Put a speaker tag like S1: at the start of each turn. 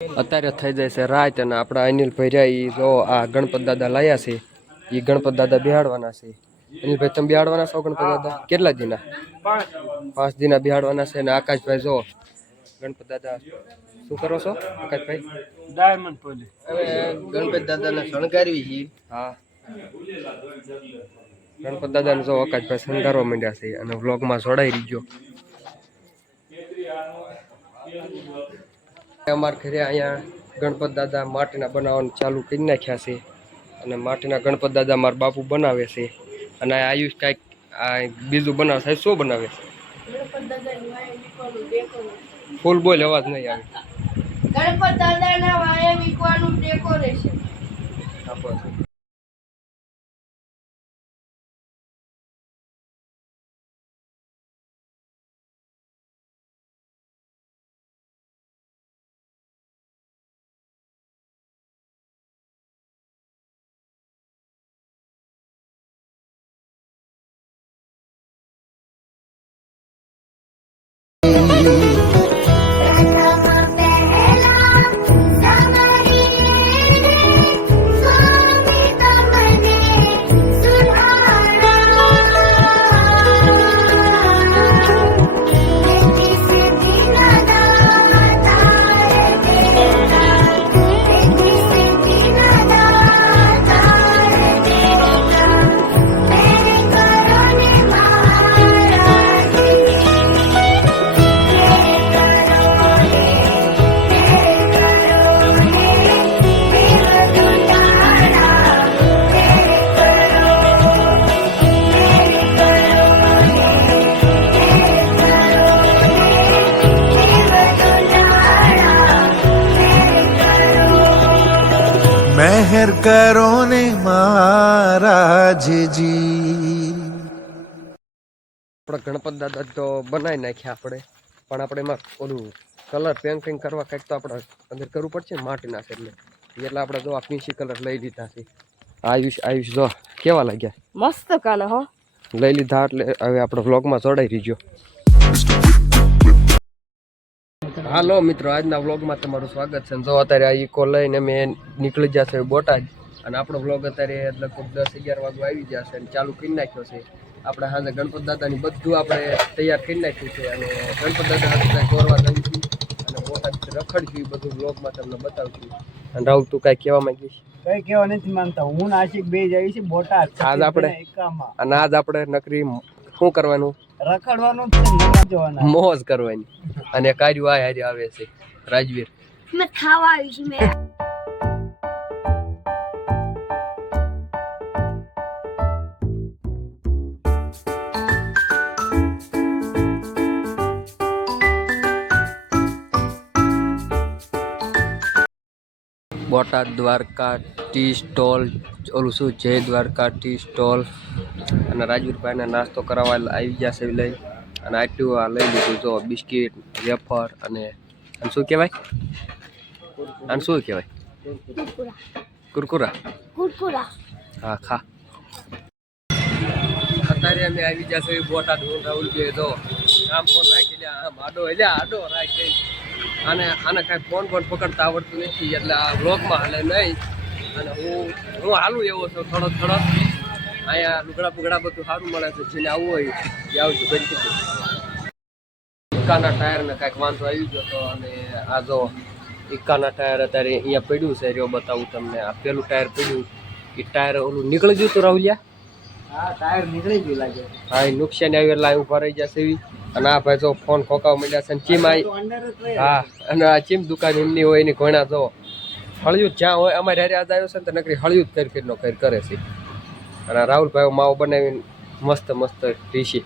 S1: અત્યારે થઈ જાય છે રાત અને આપણા અનિલ ભૈયા ઈ જો આ ગણપત દાદા લાયા છે એ ગણપત દાદા બિહાડવાના છે. અનિલભાઈ તમે બિહાડવાના છો ગણપત દાદા? કેટલા દિના? પાંચ દિના બિહાડવાના છે અને આકાશભાઈ જો ગણપત દાદા શું કરો છો આકાશભાઈ?
S2: ડાયમંડ પોલી
S3: હવે ગણપત દાદાને શણગારવી છે
S1: હા. ગણપત દાદાને જો આકાશભાઈ શણગારવા માંડ્યા છે અને વ્લોગમાં જોડાઈ રહીજો અમારા ઘરે અહીંયા ગણપત દાદા માટીના બનાવવાનું ચાલુ કરી નાખ્યા છે અને માટીના ગણપત દાદા મારા બાપુ બનાવે છે અને આયુષ કાંઈક આ બીજું બનાવે છે શું બનાવે છે. ફૂલ બોલ અવાજ નહીં આવે.
S4: ગણપત દાદાના વાયા વીકવાનું ડેકોરેશન
S1: આપો
S5: કરો ને મહારાજજી.
S1: આપણે ગણપત દાદા તો બનાવી નાખ્યા આપણે પણ આપણે એમાં ઓલું કલર પેઇન્ટિંગ કરવા કંઈક તો આપણે અંદર કરવું પડશે ને માટીના છે એટલે. એટલે આપણે જો આ કલર લઈ લીધા છે. આયુષ આયુષ જો કેવા લાગ્યા?
S4: મસ્ત કાના હો.
S1: લઈ લીધા એટલે હવે આપણે વ્લોગમાં જોડાઈ રહીજો. હાલો મિત્રો આજના વ્લોગમાં તમારું સ્વાગત છે અને જો અત્યારે આ ઇકો લઈને મેં નીકળી જશે બોટાદ. અને આપણો વ્લોગ અત્યારે લગભગ દસ અગિયાર વાગે આવી જશે અને ચાલુ કરી નાખ્યો છે. આપણે હાજર ગણપત દાદાની બધું આપણે તૈયાર કરી નાખ્યું છે અને ગણપત દાદા હાથે કોરવા જઈશું અને બોટાદ રખડશું એ બધું વ્લોગમાં તમને બતાવશું. અને રાહુલ તું કાંઈ કહેવા માંગીશ?
S2: કઈ કેવા નથી માનતા હું નાસિક બે જઈ છે બોટાદ
S1: આજ આપણે- અને આજ આપણે નકરી શું કરવાનું?
S2: રખડવાનું
S1: મોજ કરવાની. અને કાર્યો આ હારી આવે છે. રાજવીર.
S4: મેં ખાવા આવી છે મેં.
S1: બોટાદ દ્વારકા ટી સ્ટોલ ઓલું શું જય દ્વારકા ટી સ્ટોલ. અને રાજવીરભાઈને નાસ્તો કરાવવા આવી જશે લઈ. અને આટલું આ લઈ લીધું જો બિસ્કિટ વેફર અને અને શું કહેવાય? અને શું કહેવાય? કુરકુરા.
S4: કુરકુરા.
S1: હા ખા. અત્યારે અમે આવી જશે બોટાદ હું રાહુલ જો. આમ ફોન રાખી લે આમ આડો એટલે આડો રાખી આને આને કાંઈ ફોન પણ પકડતા આવડતું નથી, એટલે આ બ્લોકમાં હાલે નહીં. અને હું હું હાલું એવો છું થોડો થોડો અહીંયા લુગડા પુગડા બધું સારું મળે છે, જેને આવવું હોય એ આવજો દીધું ઇક્કાના ટાયરને કાંઈક વાંધો આવી ગયો હતો અને આ જો ઇક્કાના ટાયર અત્યારે અહીંયા પડ્યું છે, રહ્યો બતાવું તમને. આ પેલું ટાયર પડ્યું, એ ટાયર ઓલું નીકળી ગયું હતું રાહુલિયા?
S2: હા
S1: નુકસાન આવી એટલે ઊભા રહી જશે એવી. અને આ ભાઈ જો ફોન ખોકાવા માંડ્યા છે ચીમ આવી. હા અને આ ચીમ દુકાન એમની હોય એની ઘણા જો. હળિયું જ્યાં હોય અમારે હારે આજ આવ્યો છે ને તો નકરી હળિયું જ કરી કરીને કરી કરે છે. અને રાહુલભાઈ માવો બનાવીને મસ્ત મસ્ત ડીશી